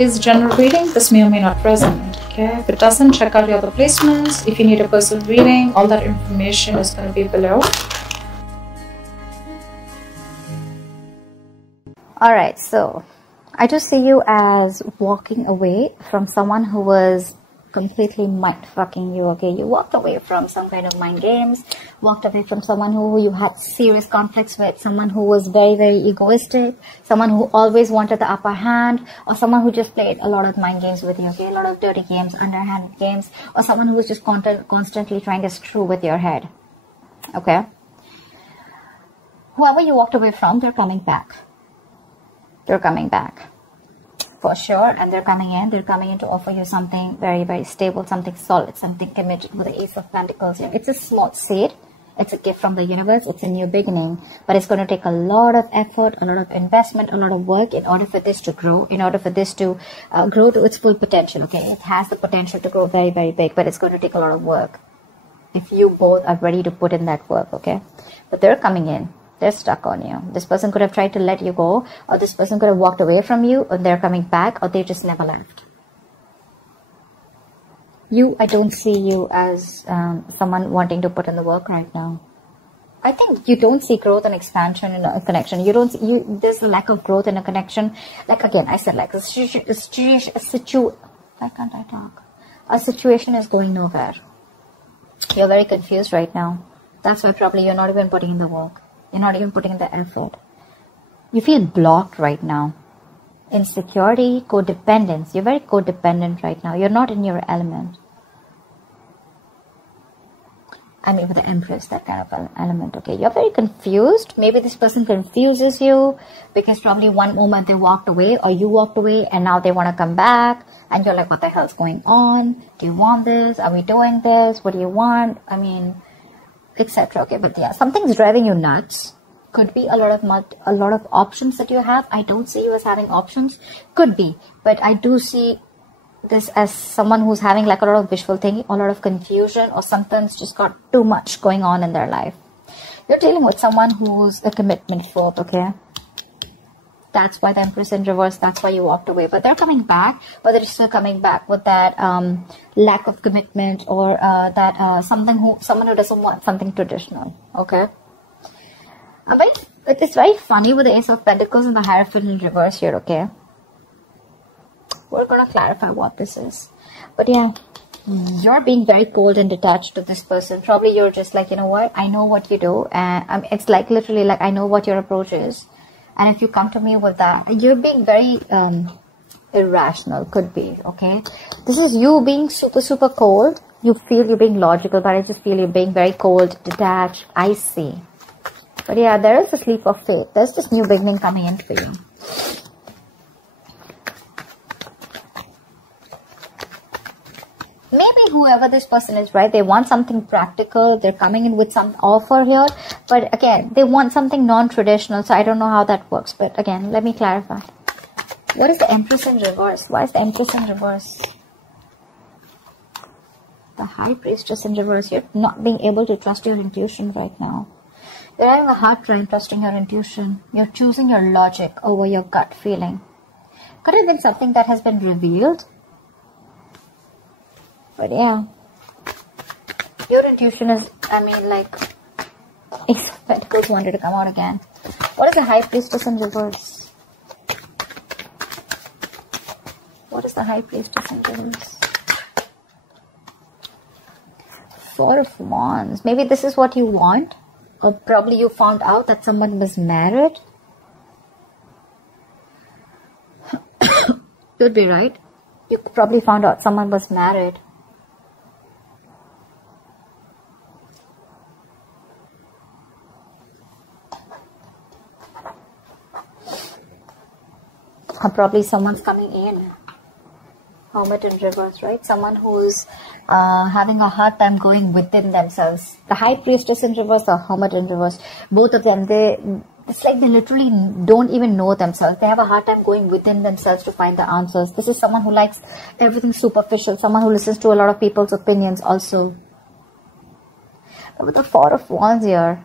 it is general reading, this may or may not resonate. Okay, if it doesn't, check out your other placements. If you need a personal reading, all that information is going to be below. Alright, so I just see you as walking away from someone who was completely mind fucking you. Okay, you walked away from some kind of mind games, walked away from someone who you had serious conflicts with, someone who was very, very egoistic, someone who always wanted the upper hand, or someone who just played a lot of mind games with you. Okay, a lot of dirty games, underhanded games, or someone who was just constantly trying to screw with your head. Okay, whoever you walked away from, they're coming back. They're coming back for sure, and they're coming in to offer you something very, very stable, something solid, something committed. With the Ace of Pentacles here, it's a small seed, it's a gift from the universe, it's a new beginning, but it's going to take a lot of effort, a lot of investment, a lot of work in order for this to grow, in order for this to grow to its full potential. Okay, it has the potential to grow very, very big, but it's going to take a lot of work if you both are ready to put in that work. Okay, but they're coming in. They're stuck on you. This person could have tried to let you go, or this person could have walked away from you, or they're coming back, or they just never left. I don't see you as someone wanting to put in the work right now. I think you don't see growth and expansion in a connection. There's a lack of growth in a connection. Like again, I said, like a situation is going nowhere. You're very confused right now. That's why probably you're not even putting in the work. You're not even putting in the effort. You feel blocked right now. Insecurity, codependence. You're very codependent right now. You're not in your element. I mean, with the Empress, that kind of element. Okay, you're very confused. Maybe this person confuses you because probably one moment they walked away, or you walked away, and now they want to come back. And you're like, what the hell's going on? Do you want this? Are we doing this? What do you want? I mean, etc. Okay, but yeah, something's driving you nuts. Could be a lot of options that you have. I don't see you as having options. Could be, but I do see this as someone who's having like a lot of wishful thinking, a lot of confusion, or something's just got too much going on in their life. You're dealing with someone who's a commitment phobe. Okay, that's why the Empress in reverse. That's why you walked away. But they're coming back, but they're still coming back with that lack of commitment, or someone who doesn't want something traditional. Okay. It's very funny with the Ace of Pentacles and the Hierophant in reverse here. Okay. We're gonna clarify what this is, but yeah, you're being very cold and detached to this person. Probably you're just like, you know what? I know what you do, and it's like literally like I know what your approach is. And if you come to me with that, you're being very irrational, could be, okay? This is you being super, super cold. You feel you're being logical, but I just feel you're being very cold, detached, icy. But yeah, there is a leap of faith. There's this new beginning coming in for you. Maybe whoever this person is, right, they want something practical. They're coming in with some offer here. But again, they want something non-traditional. So I don't know how that works. But again, let me clarify. What is the Empress in reverse? Why is the Empress in reverse? The High Priestess in reverse. You're not being able to trust your intuition right now. You're having a hard time trusting your intuition. You're choosing your logic over your gut feeling. Could have been something that has been revealed. But yeah, your intuition is, I mean, like, Ace of Pentacles wanted to come out again. What is the High Priestess in reverse? What is the High Priestess in reverse? Four of Wands. Maybe this is what you want. Or probably you found out that someone was married. Could be, right? You probably found out someone was married. Or probably someone's coming in. Hermit in reverse, right? Someone who's having a hard time going within themselves. The High Priestess in reverse or Hermit in reverse. Both of them, it's like they literally don't even know themselves. They have a hard time going within themselves to find the answers. This is someone who likes everything superficial. Someone who listens to a lot of people's opinions also. But with the Four of Wands here,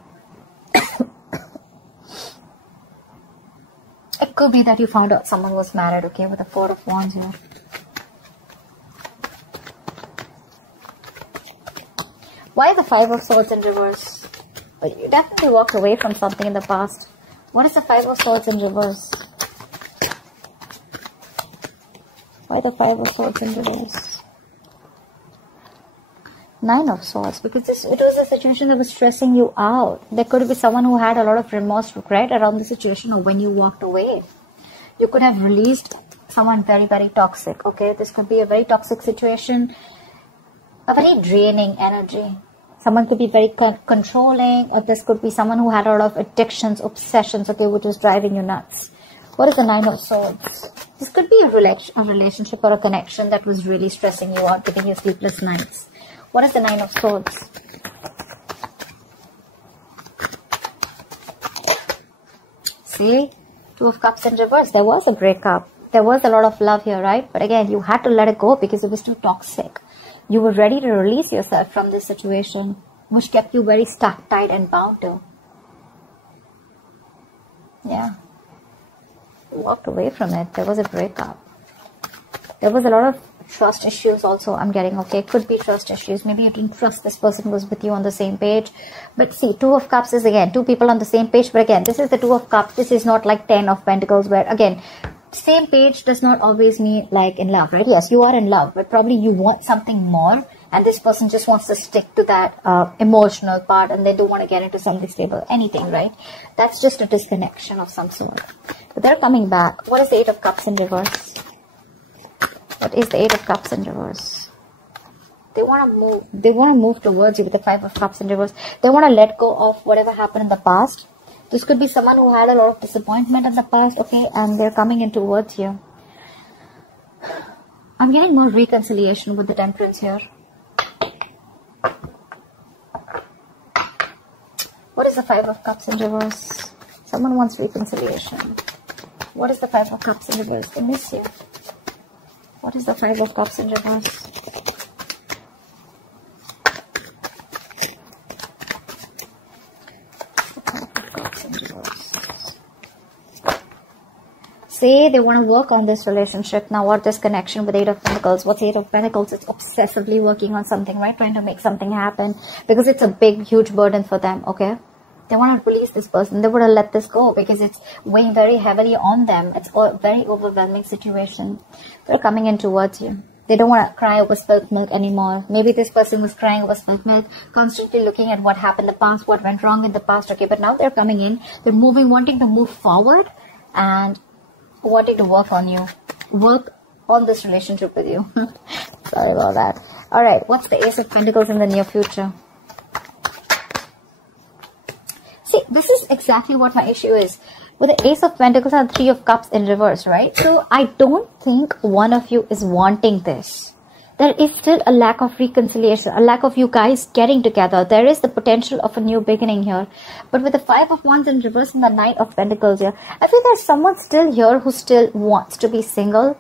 It could be that you found out someone was married, okay, with the Four of Wands here. Why the Five of Swords in reverse? But you definitely walked away from something in the past. What is the Five of Swords in reverse? Why the Five of Swords in reverse? Nine of Swords, because it was a situation that was stressing you out. There could be someone who had a lot of remorse, regret around the situation or when you walked away. You could have released someone very, very toxic, okay? This could be a very toxic situation, a very draining energy. Someone could be very controlling, or this could be someone who had a lot of addictions, obsessions, okay, which is driving you nuts. What is the Nine of Swords? This could be a relationship or a connection that was really stressing you out, giving you sleepless nights. What is the Nine of Swords? See? Two of Cups in reverse. There was a breakup. There was a lot of love here, right? But again, you had to let it go because it was too toxic. You were ready to release yourself from this situation, which kept you very stuck, tight, and bound to. Yeah. You walked away from it. There was a breakup. There was a lot of trust issues also, I'm getting, okay? Could be trust issues. Maybe you didn't trust this person who was with you on the same page. But see, Two of Cups is, again, two people on the same page. But again, this is the Two of Cups. This is not like 10 of Pentacles where, again, same page does not always mean like in love, right? Yes, you are in love, but probably you want something more, and this person just wants to stick to that emotional part, and they don't want to get into something stable, anything, right? That's just a disconnection of some sort. But they're coming back. What is the Eight of Cups in reverse? What is the Eight of Cups in reverse? They want to move. They want to move towards you with the Five of Cups in reverse. They want to let go of whatever happened in the past. This could be someone who had a lot of disappointment in the past, okay, and they're coming in towards you. I'm getting more reconciliation with the Temperance here. What is the Five of Cups in reverse? Someone wants reconciliation. What is the Five of Cups in reverse? They miss you. What is the Five of Cups in reverse? Say they want to work on this relationship now, or this connection with Eight of Pentacles. What's Eight of Pentacles? It's obsessively working on something, right? Trying to make something happen because it's a big, huge burden for them, okay? They want to release this person. They would have let this go because it's weighing very heavily on them. It's a very overwhelming situation. They're coming in towards you. They don't want to cry over spilt milk anymore. Maybe this person was crying over spilt milk, constantly looking at what happened in the past, what went wrong in the past, okay? But now they're coming in. They're moving, wanting to move forward and wanting to work on you, work on this relationship with you. Sorry about that. All right, what's the Ace of Pentacles in the near future? See, this is exactly what my issue is. With the Ace of Pentacles and Three of Cups in reverse, right? So I don't think one of you is wanting this. There is still a lack of reconciliation, a lack of you guys getting together. There is the potential of a new beginning here. But with the Five of Wands in reverse and the Knight of Pentacles here, I feel there's someone still here who still wants to be single,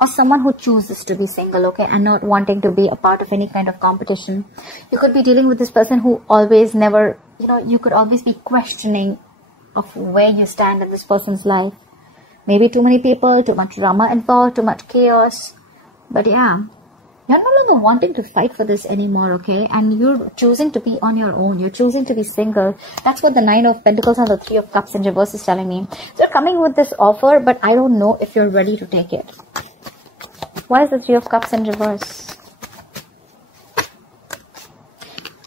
or someone who chooses to be single, okay, and not wanting to be a part of any kind of competition. You could be dealing with this person who always never, you know, you could always be questioning of where you stand in this person's life. Maybe too many people, too much drama involved, too much chaos. But yeah, you're no longer wanting to fight for this anymore, okay? And you're choosing to be on your own. You're choosing to be single. That's what the Nine of Pentacles and the Three of Cups in reverse is telling me. So you're coming with this offer, but I don't know if you're ready to take it. Why is the Three of Cups in reverse?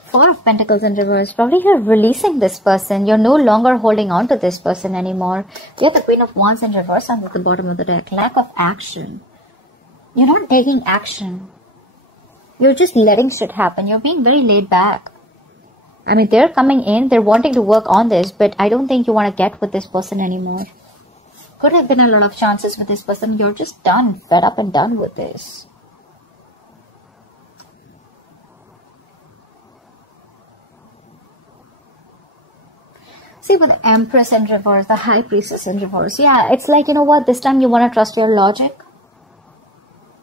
Four of Pentacles in reverse. Probably you're releasing this person. You're no longer holding on to this person anymore. You have the Queen of Wands in reverse and at the bottom of the deck. Lack of action. You're not taking action. You're just letting shit happen. You're being very laid back. I mean, they're coming in. They're wanting to work on this. But I don't think you want to get with this person anymore. Could have been a lot of chances with this person. You're just done. Fed up and done with this. See, with the Empress in reverse, the High Priestess in reverse. Yeah, it's like, you know what? This time you want to trust your logic.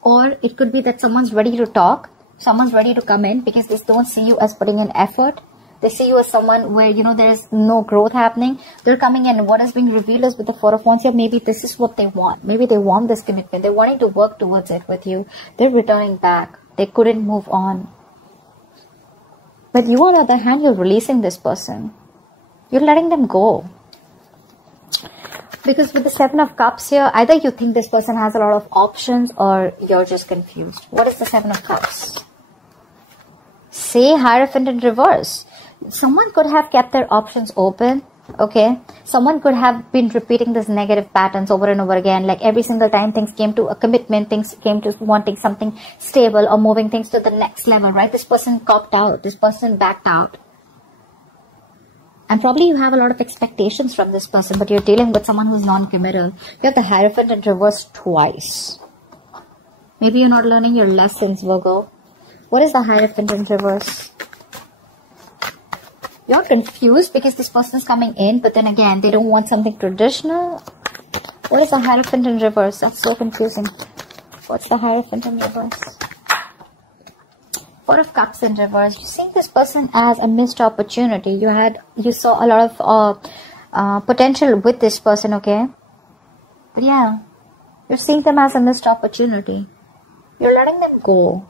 Or it could be that someone's ready to talk. Someone's ready to come in because they don't see you as putting in effort. They see you as someone where, you know, there is no growth happening. They're coming in. What is being revealed is with the Four of Wands here, maybe this is what they want. Maybe they want this commitment. They're wanting to work towards it with you. They're returning back. They couldn't move on. But you, on the other hand, you're releasing this person. You're letting them go. Because with the Seven of Cups here, either you think this person has a lot of options or you're just confused. What is the Seven of Cups? Say Hierophant in reverse. Someone could have kept their options open, okay? Someone could have been repeating these negative patterns over and over again. Like every single time things came to a commitment, things came to wanting something stable or moving things to the next level, right? This person copped out. This person backed out. And probably you have a lot of expectations from this person, but you're dealing with someone who's non-committal. You have the Hierophant in reverse twice. Maybe you're not learning your lessons, Virgo. What is the Hierophant in reverse? You're confused because this person is coming in, but then again, they don't want something traditional. What is the Hierophant in reverse? That's so confusing. What's the Hierophant in reverse? Four of Cups in reverse. You see this person as a missed opportunity. You saw a lot of potential with this person, okay? But yeah, you're seeing them as a missed opportunity. You're letting them go.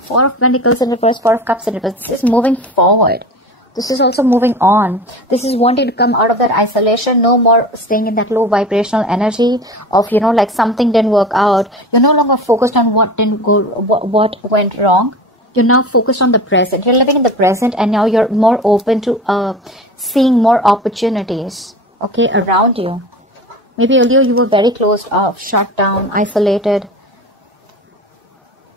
Four of Pentacles in reverse, Four of Cups in reverse. This is moving forward. This is also moving on. This is wanting to come out of that isolation. No more staying in that low vibrational energy of, you know, like something didn't work out. You're no longer focused on what didn't go, what went wrong. You're now focused on the present. You're living in the present, and now you're more open to seeing more opportunities, okay, around you. Maybe earlier you were very closed off, shut down, isolated.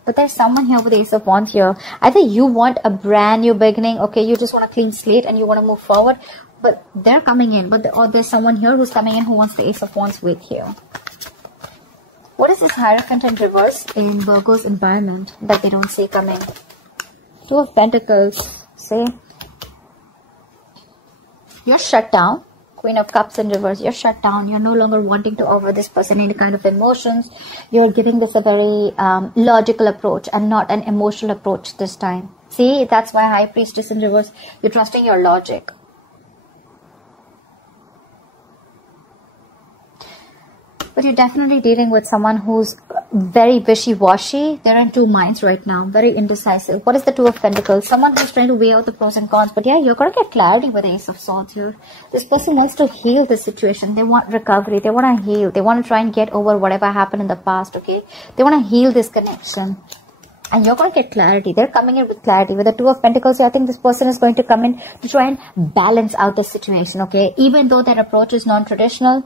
But there's someone here with the Ace of Wands here. Either you want a brand new beginning, okay, you just want a clean slate and you want to move forward, but they're coming in. Or there's someone here who's coming in who wants the Ace of Wands with you. What is this Hierophant in reverse in Virgo's environment that they don't see coming? Two of Pentacles. Say, you're shut down. Queen of Cups in reverse. You're shut down. You're no longer wanting to offer this person any kind of emotions. You're giving this a very logical approach and not an emotional approach this time. See, that's why High Priestess in reverse. You're trusting your logic. But you're definitely dealing with someone who's very wishy-washy. They're in two minds right now. Very indecisive. What is the Two of Pentacles? Someone who's trying to weigh out the pros and cons. But yeah, you're going to get clarity with the Ace of Swords here. This person wants to heal the situation. They want recovery. They want to heal. They want to try and get over whatever happened in the past, okay? They want to heal this connection. And you're going to get clarity. They're coming in with clarity. With the Two of Pentacles, I think this person is going to come in to try and balance out the situation, okay? Even though their approach is non-traditional,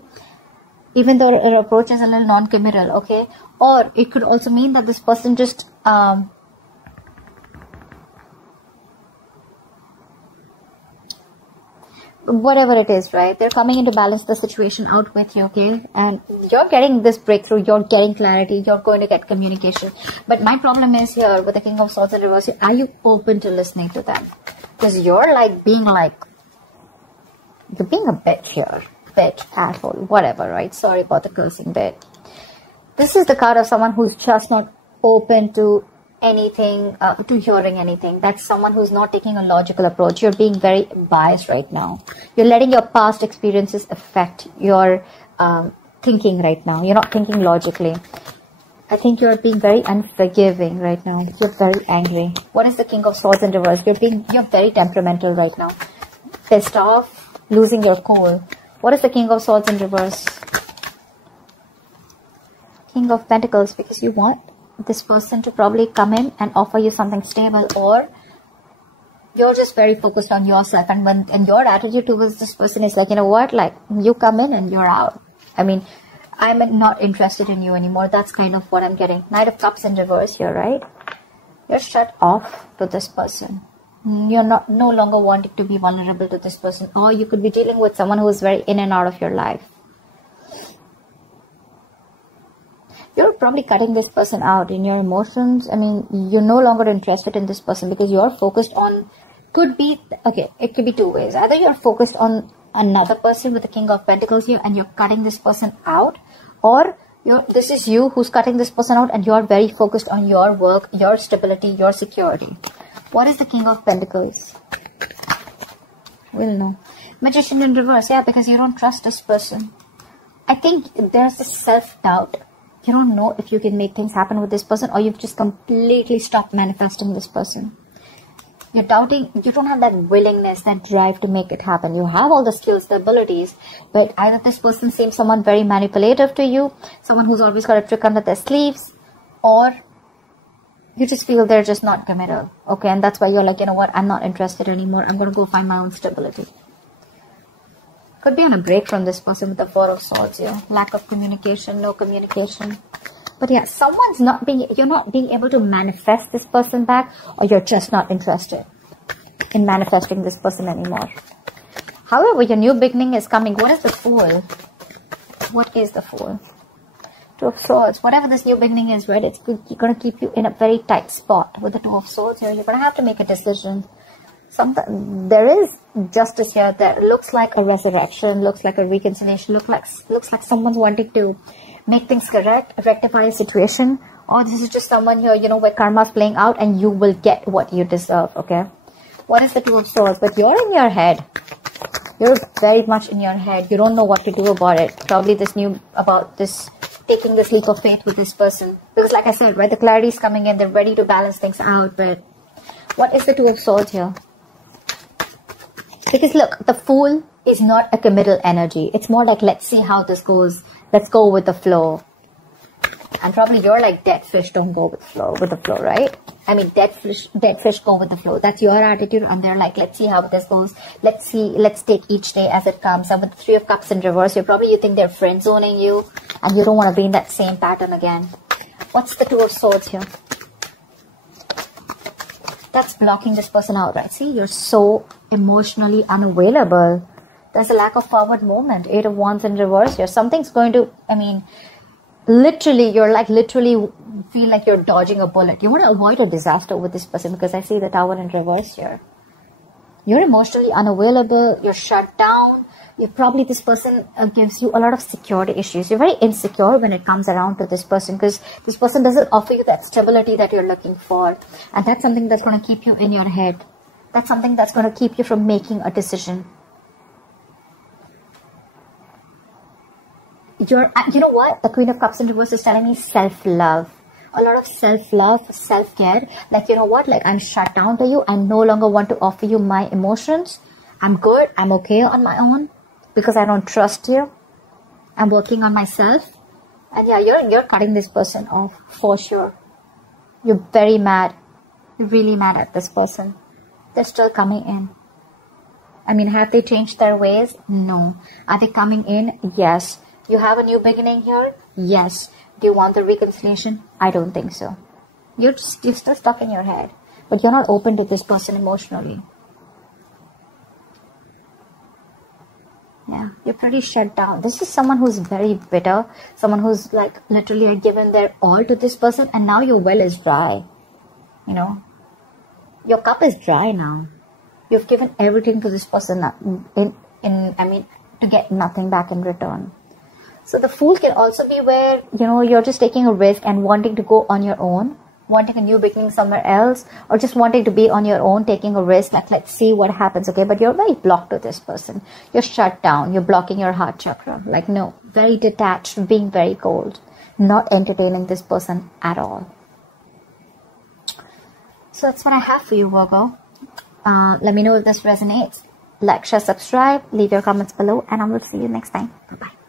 even though her approach is a little non-committal, okay? Or it could also mean that this person just whatever it is, right? They're coming in to balance the situation out with you, okay? And you're getting this breakthrough, you're getting clarity, you're going to get communication. But my problem is here with the King of Swords in reverse, are you open to listening to them? Because you're being a bitch here. Bitch, asshole, whatever, right? Sorry about the cursing bit. This is the card of someone who's just not open to anything, to hearing anything. That's someone who's not taking a logical approach. You're being very biased right now. You're letting your past experiences affect your thinking right now. You're not thinking logically. I think you're being very unforgiving right now. You're very angry. What is the King of Swords in reverse? You're very temperamental right now. Pissed off, losing your cool. What is the King of Swords in reverse? King of Pentacles, because you want this person to probably come in and offer you something stable, or you're just very focused on yourself, and your attitude towards this person is like, you know what, like, you come in and you're out. I mean, I'm not interested in you anymore. That's kind of what I'm getting. Knight of Cups in reverse here, right? You're shut off to this person. You're no longer wanting to be vulnerable to this person, or you could be dealing with someone who is very in and out of your life. You're probably cutting this person out in your emotions. I mean, you're no longer interested in this person because you're focused on, it could be two ways. Either you're focused on another person with the King of Pentacles here and you're cutting this person out, or this is you who's cutting this person out and you're very focused on your work, your stability, your security. What is the King of Pentacles? We'll know. Magician in reverse, yeah, because you don't trust this person. I think there's a self-doubt. You don't know if you can make things happen with this person, or you've just completely stopped manifesting this person. You're doubting, you don't have that willingness, that drive to make it happen. You have all the skills, the abilities, but either this person seems someone very manipulative to you, someone who's always got a trick under their sleeves, or you just feel they're just not committed. Okay, and that's why you're like, you know what, I'm not interested anymore. I'm going to go find my own stability. Could be on a break from this person with the Four of Swords here. Lack of communication, no communication. But yeah, you're not being able to manifest this person back, or you're just not interested in manifesting this person anymore. However, your new beginning is coming. What is the Fool? What is the Fool? Two of Swords. Whatever this new beginning is, right, it's going to keep you in a very tight spot with the Two of Swords here. You're going to have to make a decision. There is justice here that looks like a resurrection, looks like a reconciliation, looks like someone's wanting to make things correct, rectify a situation, or this is just someone here, you know, where karma's playing out and you will get what you deserve, okay? What is the Two of Swords? But you're in your head. You're very much in your head. You don't know what to do about it. Probably taking this leap of faith with this person. Because like I said, right, the clarity is coming in. They're ready to balance things out. But what is the Two of Swords here? Because look, the Fool is not a committal energy. It's more like, let's see how this goes. Let's go with the flow. And probably you're like, dead fish don't go with the flow, right? I mean, dead fish go with the flow. That's your attitude. And they're like, let's see how this goes. Let's take each day as it comes. And with the Three of Cups in reverse, you think they're friend zoning you, and you don't want to be in that same pattern again. What's the Two of Swords here? That's blocking this person out, right? See, you're so emotionally unavailable. There's a lack of forward movement. Eight of Wands in reverse here. Something's going to, I mean, literally feel like you're dodging a bullet. You want to avoid a disaster with this person, because I see the Tower in reverse here. You're emotionally unavailable. You're shut down. This person gives you a lot of security issues. You're very insecure when it comes around to this person, because this person doesn't offer you that stability that you're looking for. And that's something that's going to keep you in your head. That's something that's going to keep you from making a decision. You know what? The Queen of Cups in reverse is telling me self-love. A lot of self-love, self-care. Like, you know what? Like, I'm shut down to you. I no longer want to offer you my emotions. I'm good. I'm okay on my own because I don't trust you. I'm working on myself. And yeah, you're cutting this person off for sure. You're very mad. You're really mad at this person. They're still coming in. I mean, have they changed their ways? No. Are they coming in? Yes. You have a new beginning here? Yes. Do you want the reconciliation? I don't think so. You're still stuck in your head. But you're not open to this person emotionally. Yeah, you're pretty shut down. This is someone who's very bitter. Someone who's like literally given their all to this person, and now your well is dry. You know, your cup is dry now. You've given everything to this person to get nothing back in return. So the Fool can also be where, you know, you're just taking a risk and wanting to go on your own, wanting a new beginning somewhere else, or just wanting to be on your own, taking a risk, like, let's see what happens, okay? But you're very blocked to this person. You're shut down. You're blocking your heart chakra. Like, no, very detached, being very cold, not entertaining this person at all. So that's what I have for you, Virgo. Let me know if this resonates. Like, share, subscribe, leave your comments below, and I will see you next time. Bye-bye.